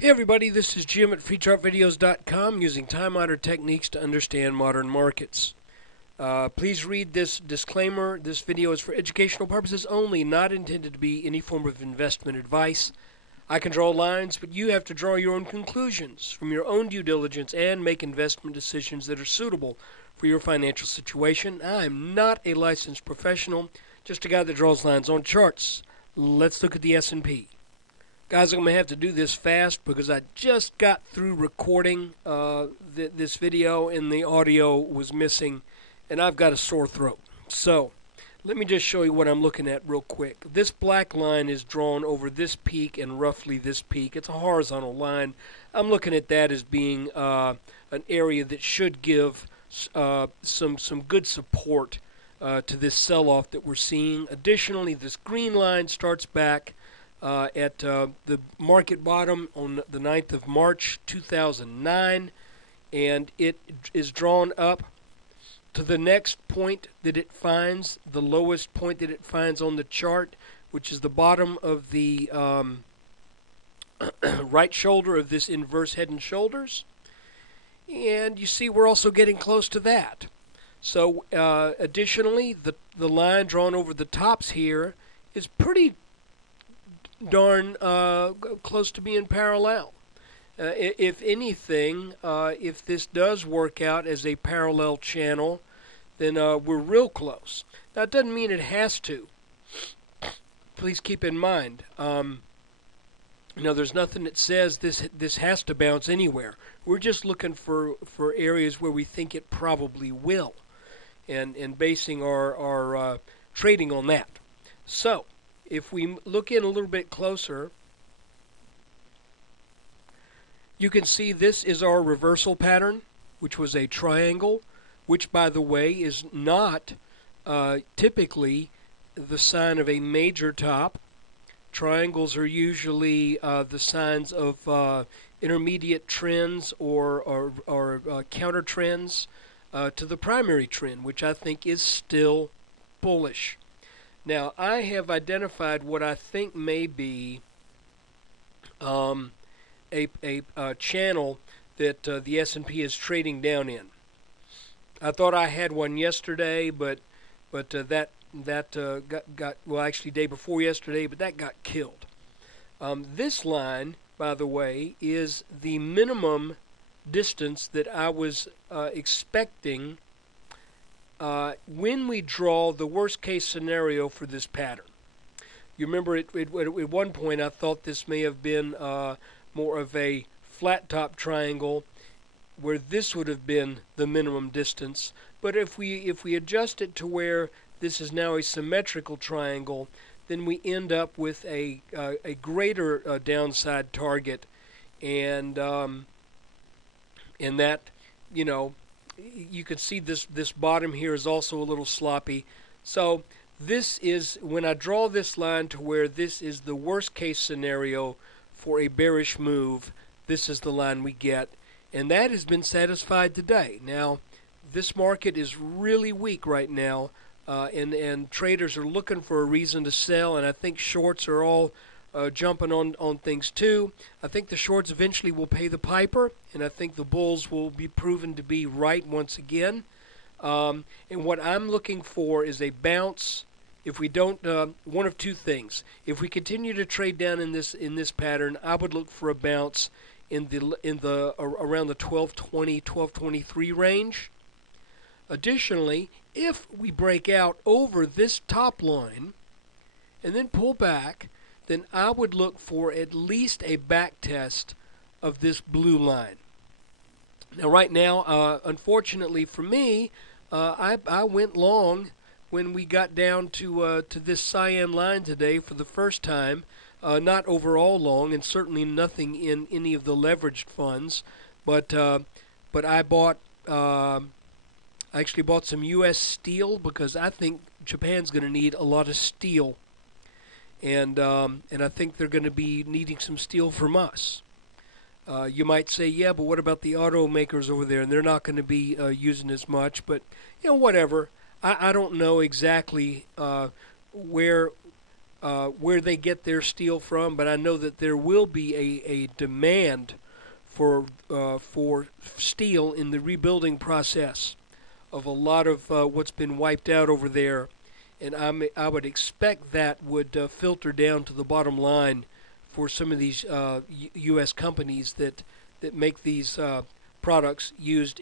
Hey everybody, this is Jim at FreeChartVideos.com using time-honored techniques to understand modern markets. Please read this disclaimer. This video is for educational purposes only, not intended to be any form of investment advice. I can draw lines, but you have to draw your own conclusions from your own due diligence and make investment decisions that are suitable for your financial situation. I'm not a licensed professional, just a guy that draws lines on charts. Let's look at the S&P. Guys, I'm going to have to do this fast because I just got through recording this video and the audio was missing, and I've got a sore throat. So, let me just show you what I'm looking at real quick. This black line is drawn over this peak and roughly this peak. It's a horizontal line. I'm looking at that as being an area that should give some good support to this sell-off that we're seeing. Additionally, this green line starts back at the market bottom on the 9th of March 2009, and it is drawn up to the next point that it finds, the lowest point that it finds on the chart, which is the bottom of the right shoulder of this inverse head and shoulders. And you see we're also getting close to that. So additionally, the line drawn over the tops here is pretty darn close to being parallel. If anything, if this does work out as a parallel channel, then we're real close. Now, it doesn't mean it has to. Please keep in mind, there's nothing that says this has to bounce anywhere. We're just looking for areas where we think it probably will, and basing our trading on that. So, if we look in a little bit closer, you can see this is our reversal pattern, which was a triangle, which, by the way, is not typically the sign of a major top. Triangles are usually the signs of intermediate trends or counter trends to the primary trend, which I think is still bullish. Now, I have identified what I think may be a channel that the S&P is trading down in. I thought I had one yesterday, but that got well, actually day before yesterday, but that got killed. This line, by the way, is the minimum distance that I was expecting when we draw the worst case scenario for this pattern. You remember at one point I thought this may have been more of a flat top triangle where this would have been the minimum distance, but if we adjust it to where this is now a symmetrical triangle, then we end up with a greater downside target, and that, you can see this bottom here is also a little sloppy. So this is, when I draw this line to where this is the worst case scenario for a bearish move, this is the line we get, and that has been satisfied today. Now, this market is really weak right now, and traders are looking for a reason to sell, and I think shorts are all jumping on things too. I think the shorts eventually will pay the piper, and I think the bulls will be proven to be right once again. And what I'm looking for is a bounce. If we don't, one of two things. If we continue to trade down in this pattern, I would look for a bounce in the around the 1220, 1223 range. Additionally, if we break out over this top line and then pull back, then I would look for at least a back test of this blue line. Now, right now, unfortunately for me, I went long when we got down to this cyan line today for the first time. Not overall long, and certainly nothing in any of the leveraged funds, but I bought. I actually bought some U.S. steel because I think Japan's going to need a lot of steel, and I think they're going to be needing some steel from us. You might say, yeah, but what about the automakers over there? And they're not going to be using as much, but whatever. I don't know exactly where where they get their steel from, but I know that there will be a demand for steel in the rebuilding process of a lot of what's been wiped out over there, and I would expect that would filter down to the bottom line for some of these U.S. companies that make these products used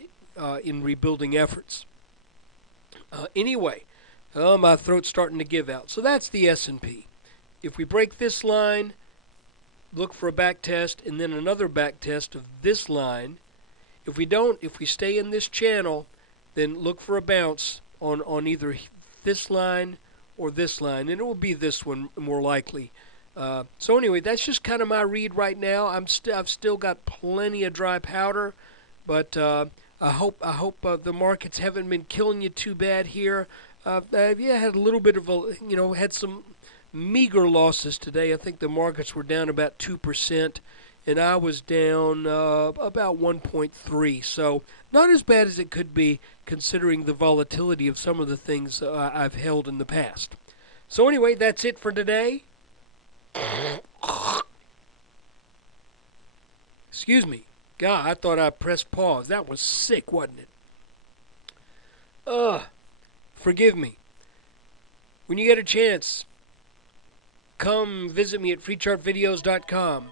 in rebuilding efforts. Anyway, my throat's starting to give out. So that's the S&P. If we break this line, look for a back test, and then another back test of this line. If we don't, if we stay in this channel, then look for a bounce on either this line or this line, and it will be this one more likely. So anyway, that's just kind of my read right now. I've still got plenty of dry powder, but I hope the markets haven't been killing you too bad here. Yeah, had a little bit of had some meager losses today. I think the markets were down about 2%, and I was down about 1.3. So not as bad as it could be, considering the volatility of some of the things I've held in the past. So anyway, that's it for today. Excuse me. God, I thought I pressed pause. That was sick, wasn't it? Forgive me. When you get a chance, come visit me at freechartvideos.com.